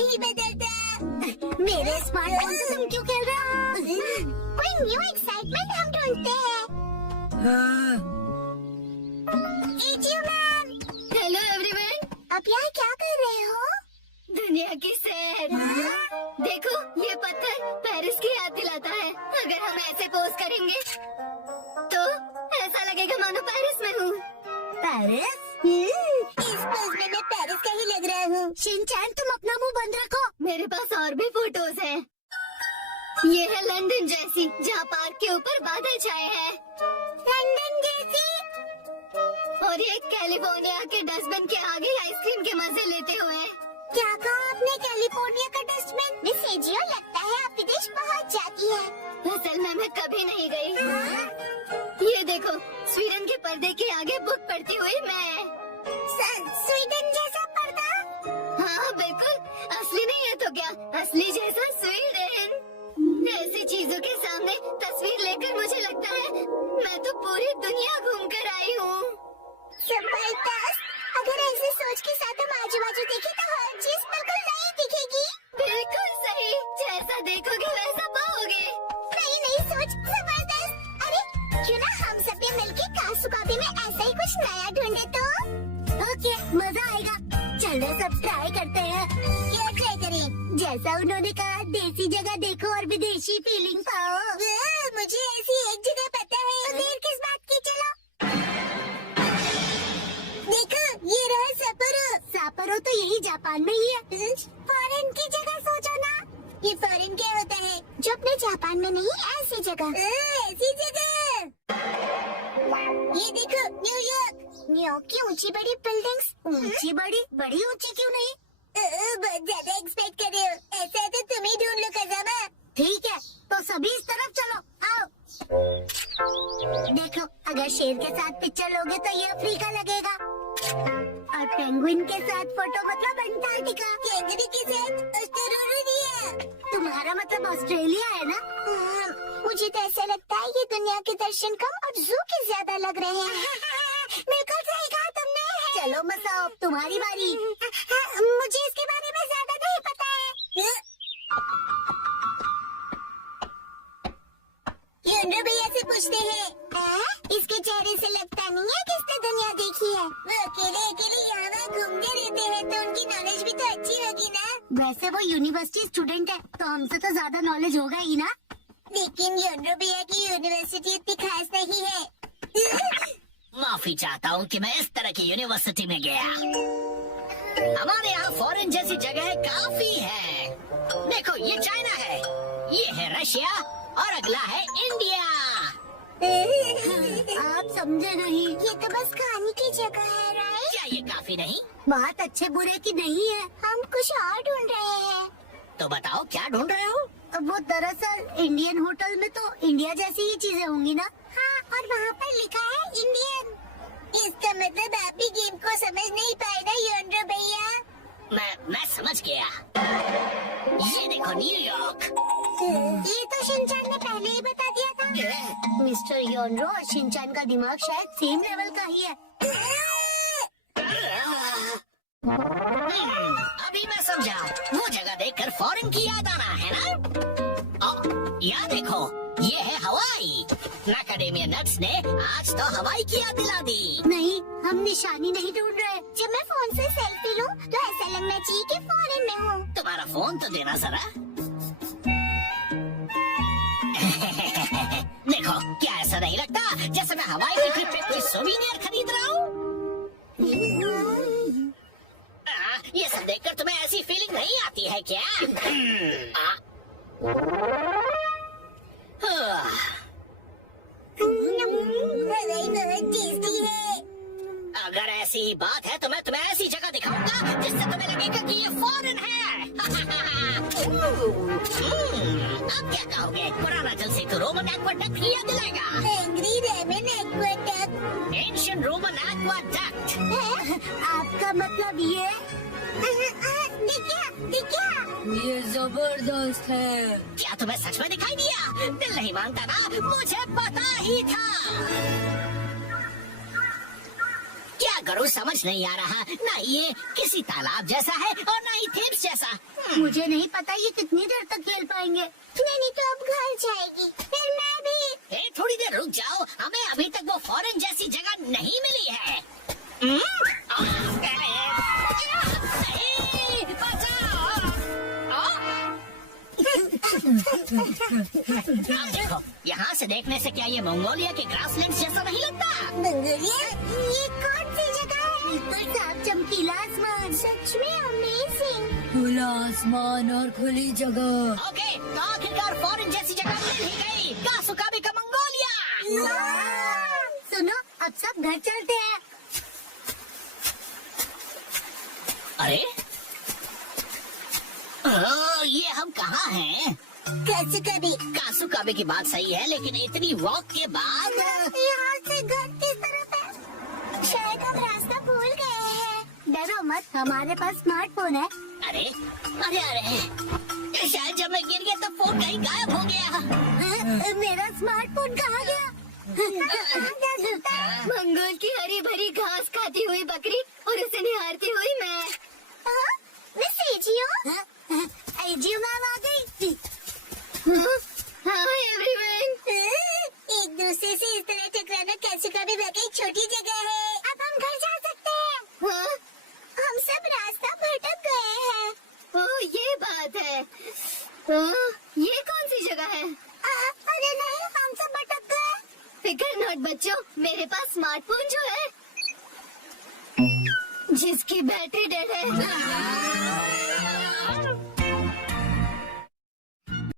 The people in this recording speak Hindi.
नहीं बदलता। मेरे स्मार्टफोन से तुम क्यों खेल रहे हो? कोई न्यू एक्साइटमेंट हम ढूंढते हैं। मैम। हेलो एवरीवन, अब यहाँ क्या कर रहे हो? दुनिया की सैर। देखो, ये पत्थर पेरिस की याद दिलाता है। अगर हम ऐसे पोज करेंगे तो ऐसा लगेगा मानो पेरिस में हूँ। पेरिस? इस पोज में मैं पेरिस का ही लग रहा हूँ। शिनचैन, तुम अपना मुंह बंद रखो। मेरे पास और भी फोटोज हैं। ये है लंदन जैसी, जहाँ पार्क के ऊपर बादल छाए हैं। लंदन जैसी? और ये कैलिफोर्निया के डस्टबिन के आगे आइसक्रीम के मजे लेते हुए। क्या कहा आपने? कैलिफोर्निया का डस्टबिन? मिस एजियो, लगता है आप विदेश पहुँच जाती है। असल में मैं कभी नहीं गई। ये देखो, स्वीडन के पर्दे के आगे बुक पढ़ती हुई मैं। स्वीडन जैसा पर्दा? हाँ बिल्कुल, असली नहीं है तो क्या, असली जैसा स्वीडन। ऐसी चीजों के सामने तस्वीर लेकर मुझे लगता है मैं तो पूरी दुनिया घूम कर आई हूँ। जबरदस्त। अगर ऐसे सोच के साथ हम आजू बाजू देखें तो हर चीज बिल्कुल नई दिखेगी। बिल्कुल सही, जैसा देखोगे वैसा पाओगे। नई नई सोच, जबरदस्त। अरे क्यों ना हम सब भी मिलके कासुकाबे में ऐसा ही कुछ नया ढूंढे तो? ओके, मजा आएगा। चलो सब ट्राई करते हैं। क्या ट्राई करें? जैसा उन्होंने कहा, देसी जगह देखो और विदेशी फीलिंग पाओ। मुझे ऐसी एक जगह पता है। देर किस बात की, चलो। देखो, ये रहा सपोरो। सापरो तो यही जापान में ही है। फॉरेन की जगह सोचो ना। ये फॉरेन क्या होता है? जो अपने जापान में नहीं, ऐसी जगह। ऐसी जगह। ये देखो, न्यूयॉर्क। न्यूयॉर्क की ऊंची बड़ी बिल्डिंग्स। ऊंची बड़ी? बड़ी ऊंची क्यों नहीं? बहुत ज्यादा एक्सपेक्ट कर रहे हो। ऐसा है तो तुम ही ढूंढ लो खजाना। ठीक है, तो सभी इस तरफ चलो, आओ। देखो, अगर शेर के साथ पिक्चर लोगे तो ये अफ्रीका लगेगा, और पेंगुइन के साथ फोटो मतलब अंटार्कटिका। कैंगरी के साथ ऑस्ट्रेलिया। तुम्हारा मतलब ऑस्ट्रेलिया है ना? मुझे तो ऐसा लगता है ये दुनिया के दर्शन कम और जू के ज्यादा लग रहे हैं। बिल्कुल सही कहा तुमने। चलो मसाओ, अब तुम्हारी बारी। मुझे इसके बारे में ज्यादा नहीं पता है। यूनू भैया से पूछते हैं। इसके चेहरे से लगता नहीं है कि इसने दुनिया देखी है। वो अकेले अकेले यहाँ घूमते रहते हैं, तो उनकी नॉलेज भी तो अच्छी होगी ना। वैसे वो यूनिवर्सिटी स्टूडेंट है, तो हमसे तो ज्यादा नॉलेज होगा ही ना। लेकिन यूनू भैया की यूनिवर्सिटी इतनी खास नहीं है। माफी चाहता हूँ कि मैं इस तरह की यूनिवर्सिटी में गया। हमारे यहाँ फॉरेन जैसी जगह काफी है। देखो, ये चाइना है, ये है रशिया, और अगला है इंडिया। आप समझे नहीं। ये तो बस खाने की जगह है, राइट? क्या ये काफी नहीं? बात अच्छे बुरे की नहीं है। हम कुछ और ढूंढ रहे हैं। तो बताओ क्या ढूंढ रहे हो? वो दरअसल इंडियन होटल में तो इंडिया जैसी ही चीजें होंगी ना। हाँ, और वहाँ पर लिखा है इंडियन। इसका मतलब आप भी गेम को समझ नहीं पाए ना यूनू भैया। मैं समझ गया। ये देखो, न्यूयॉर्क। ये तो शिनचैन ने पहले ही बता दिया था। मिस्टर योनरो और शिनचैन का दिमाग शायद सेम लेवल का ही है। अभी मैं समझा। वो जगह देखकर फॉरेन की याद आना है ना। यहाँ देखो, ये है हवाई। मैकाडेमिया नट्स ने आज तो हवाई की याद दिला दी। नहीं, हम निशानी नहीं ढूंढ रहे। जब मैं फोन से सेल्फी लूं तो ऐसा लगना चाहिए कि फॉरेन में हूँ। तुम्हारा फोन तो देना जरा। देखो, क्या ऐसा नहीं लगता जैसे मैं हवाई की ट्रिप पे कोई सोवीनियर खरीद रहा हूँ? ये सब देखकर तुम्हें ऐसी फीलिंग नहीं आती है क्या? हवाई बहुत टेस्टी है। अगर ऐसी ही बात है तो मैं तुम्हें ऐसी जगह दिखाऊंगा जिससे तुम्हें लगेगा कि ये फॉरेन है। अब क्या कहोगे? पुराना जल सेतु रोमन एक्वाडक्ट की याद दिलाएगा। Angry Roman aqueduct. Ancient Roman aqueduct. आपका मतलब ये? दिखा। ये जबरदस्त है। क्या तुम्हें सच में दिखाई दिया? दिल नहीं मानता ना, मुझे पता ही था। क्या करूँ समझ नहीं आ रहा। ना ये किसी तालाब जैसा है और ना ही थेम्स जैसा। मुझे नहीं पता ये कितनी देर तक खेल पाएंगे। नहीं तो अब घर जाएगी, फिर मैं भी। थोड़ी देर रुक जाओ, हमें अभी तक वो फॉरेन जैसी जगह नहीं मिली है। अब देखो, यहाँ से देखने से क्या ये मंगोलिया के ग्रासलैंड जैसा नहीं लगता? मंगोलिया? ये कौन सी जगह है? ऊपर साफ चमकीला आसमान, सच में अमेजिंग। खुला आसमान और खुली जगह। ओके, तो आखिरकार फॉरेन जैसी जगह मिल ही गई। कासुकाबे का मंगोलिया। सुनो, अब सब घर चलते हैं। अरे ये हम कहाँ हैं? कासुकाबे की बात सही है, लेकिन इतनी वॉक के बाद यहाँ से घर किस तरफ है? शायद हम रास्ता भूल गए हैं। डरो मत, हमारे पास स्मार्टफोन है। अरे अरे अरे, शायद जब मैं गिर गया तब फोन कहीं गायब हो गया। मेरा स्मार्टफोन कहाँ गया? मंगोल की हरी भरी घास खाती हुई बकरी और उसे निहारती हुई मैं। Miss AJIO? एजियो मैम आ गई। हाँ एवरीवन। एक दूसरे से इस तरह टकराना कासुकाबे वाकई छोटी जगह है। अब हम घर जा सकते हैं। हाँ? हम सब रास्ता भटक गए हैं। ओह ये बात है। ये कौन सी जगह है? अरे नहीं, हम सब भटक गए। फिकर नॉट बच्चों, मेरे पास स्मार्टफोन जो है जिसकी बैटरी डेड है।